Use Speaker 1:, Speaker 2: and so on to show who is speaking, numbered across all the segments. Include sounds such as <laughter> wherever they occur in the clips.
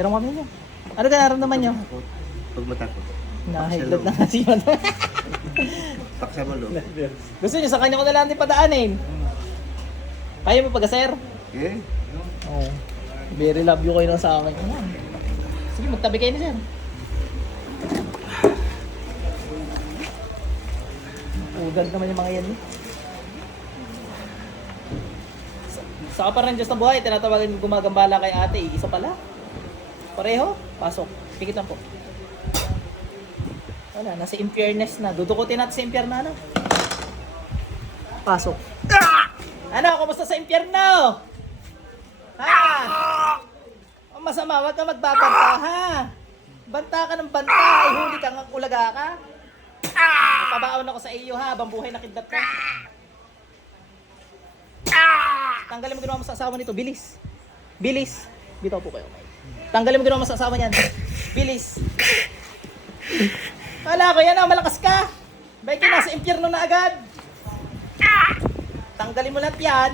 Speaker 1: Pero kami niyo. Ano ka naramdaman niyo?
Speaker 2: Pag matakot.
Speaker 1: Nahiglat na kasi yun. <laughs>
Speaker 2: Paksa mo, lo.
Speaker 1: Gusto niyo sa kanya ko na lang padaanin. Kaya mo pag sir?
Speaker 2: Eh?
Speaker 1: Oo. Oh. Very love you kayo lang sa akin. Sige, magtabi kayo na sir. Ugal naman yung mga yan. eh. Sa- Sa kaparang Diyos na buhay, tinatawagan gumagambala kay ate. Isa pala. Pareho. Pasok. Pikit lang po. Wala, nasa impurness na. Dudukutin natin sa impyerno. Ano? Pasok. Ano, kumusta sa impyerno? Ha? Ang masama, wag ka magbabanta, ha? Banta ka ng banta, ihuli ka ng ulaga ka. Pabaon ako sa iyo, ha? Habang buhay na kidnap ka. Tanggalin mo ginawa mo sa asawa nito, bilis. Bilis. Bitaw po kayo. Tanggalin mo ginawa mo sa niyan. Bilis. Kala ko yan, oh, malakas ka. Ka nasa impyerno na agad. Tanggalin mo lahat yan.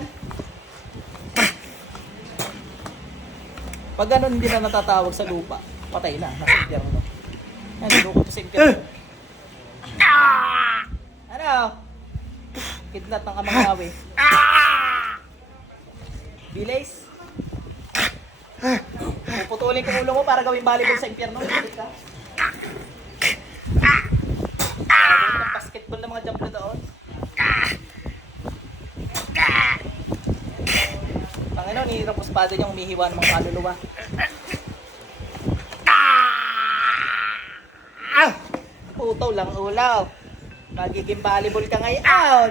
Speaker 1: Pag ganun hindi na natatawag sa lupa, patay na, nasa impyerno. Yan, sinuko to sa impyerno. Ano? Kidnap ng amang awi. Bilis. Puputulin ko ulo mo para gawing volleyball sa impyerno. Bilis ka. Gagawin ng basketball ng mga jump na doon. Panginoon, hirap espada niyang umihiwa ng mga kaluluwa. Ah! Putaw lang ulaw. Magiging volleyball ka ngayon.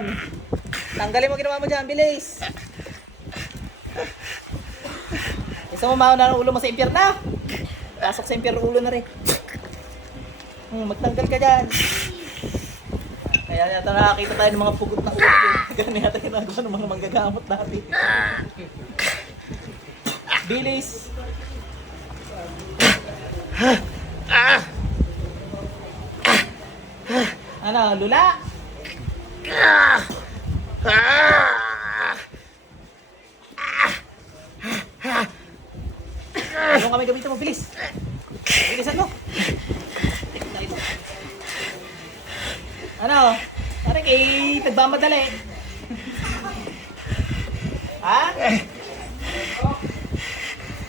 Speaker 1: Tanggalin mo ginawa mo dyan, bilis. Isa mo mauna ng ulo mo sa impyerno. Pasok sa impyerno ulo na rin. Hmm, magtanggal ka dyan. Kaya yata nakakita tayo ng mga pugot na ulo. Ganun yata ginagawa ng mga manggagamot natin. Bilis! Ano, lula? Anong kami gamitin mo? Bilis! Bilisan mo! Ano? Parang eh, nagmamadali. ha?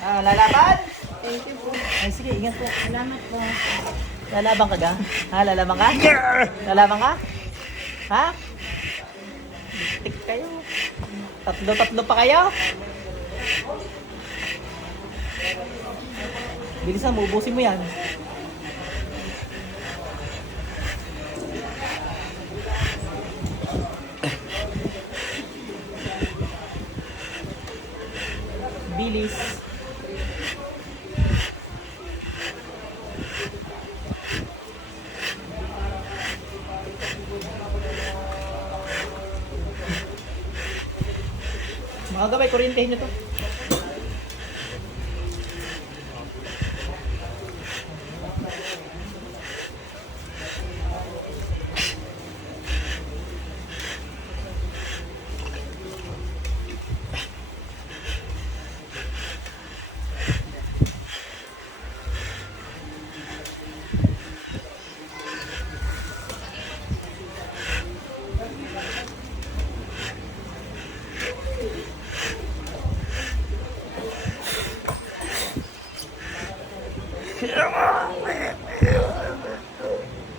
Speaker 1: Ah, lalaban?
Speaker 3: Thank you po.
Speaker 1: Ay, sige, ingat po.
Speaker 3: Salamat po.
Speaker 1: Lalaban ka ga? Ha? Lalaban ka? Lalaban ka? Ha? Tik kayo. Tatlo-tatlo pa kayo? Bilisan mo, ubusin mo yan. Bilis. Mga gabay, kuryentahin nyo to.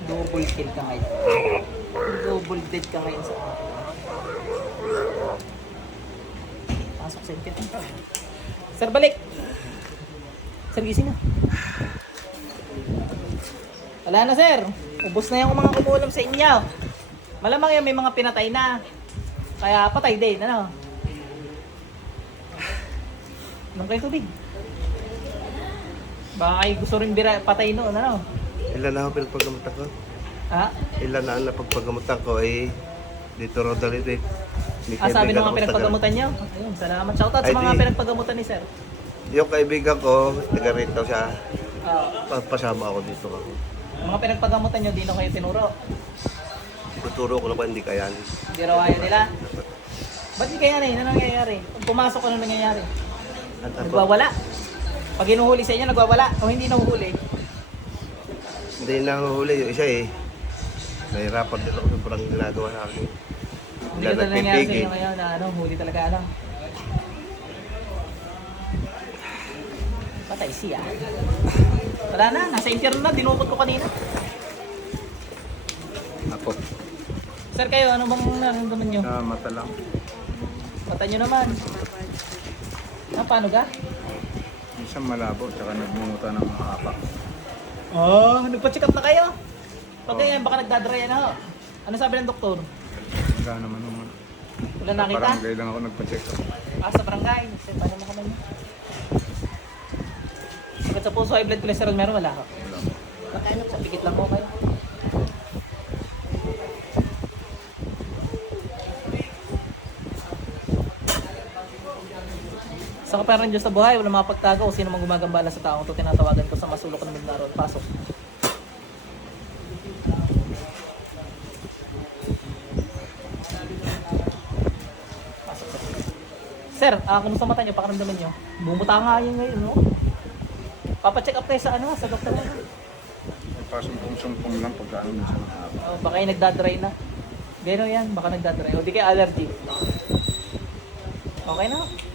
Speaker 1: Double kill ka ngayon. Double dead ka ngayon sa akin. Pasok sa impit. Sir, balik! Sir, gising na. Wala na, sir. Ubus na yung mga kumulam sa inyo. Malamang yan may mga pinatay na. Kaya patay din, ano? Anong kayo tubig? Baka kayo gusto rin bira, patay noon, ano?
Speaker 2: Ilan na ako pinagpagamutan ko?
Speaker 1: Ha?
Speaker 2: Ilan na ang napagpagamutan ko ay dito raw dali dito.
Speaker 1: Ah, sabi ng mga pinagpagamutan niyo? Ayun, salamat. Shoutout sa
Speaker 2: Ay,
Speaker 1: mga
Speaker 2: di.
Speaker 1: pinagpagamutan ni sir.
Speaker 2: Yung kaibigan ko, taga rito siya.
Speaker 1: Ah,
Speaker 2: Pasama ako dito ako.
Speaker 1: mga pinagpagamutan niyo, di na kayo tinuro.
Speaker 2: Tuturo ko na pa hindi kayan.
Speaker 1: Di raw ayaw nila. Ba't di kayanin? Ano nangyayari? Pag pumasok, ano nangyayari?
Speaker 2: At ako,
Speaker 1: Nagwawala. Pag inuhuli sa inyo, nagwawala. O hindi nahuhuli.
Speaker 2: Hindi na huli yung isa eh. Nahirapan din ako sa parang ginagawa sa akin.
Speaker 1: Hindi
Speaker 2: Wala
Speaker 1: ka talaga nangyari sa
Speaker 2: nagpipigil.
Speaker 1: inyo ngayon na ano, huli talaga ano. Patay siya. Wala na, nasa impyerno na, dinukot ko kanina.
Speaker 3: Ako.
Speaker 1: Sir kayo, ano bang nararamdaman nyo?
Speaker 3: Na mata lang.
Speaker 1: Mata nyo naman. Ah, paano ga?
Speaker 3: Minsan malabo, tsaka nagmunguta ng mga apak.
Speaker 1: Oh, nagpa-check up na kayo? Pag ganyan, baka nagdadry na ho. Ano sabi ng doktor?
Speaker 3: Wala naman naman.
Speaker 1: Wala
Speaker 3: Sa
Speaker 1: nakita?
Speaker 3: barangay lang ako nagpa-check up.
Speaker 1: Ah, sa barangay. Kasi paano mo kamay niya? Sakit sa puso, high blood cholesterol meron, wala ho.
Speaker 3: Wala.
Speaker 1: Sa pikit lang ko kayo. Sa kaparan Diyos sa buhay, wala mapagtago kung sino mang gumagambala sa taong ito tinatawagan ko sa masulok ng Mignaron. Pasok. Pasok, sir. Ah, kumusta mata niyo? Pakaramdaman niyo? Bumuta nga yun ngayon, no? Papacheck up kayo sa ano, sa doktor.
Speaker 3: Pasumpong-sumpong lang pagka ano minsan ng apak.
Speaker 1: Oh, baka yung nagdadry na. Gano'n yan, baka nagdadry. O di kaya allergy. Okay na.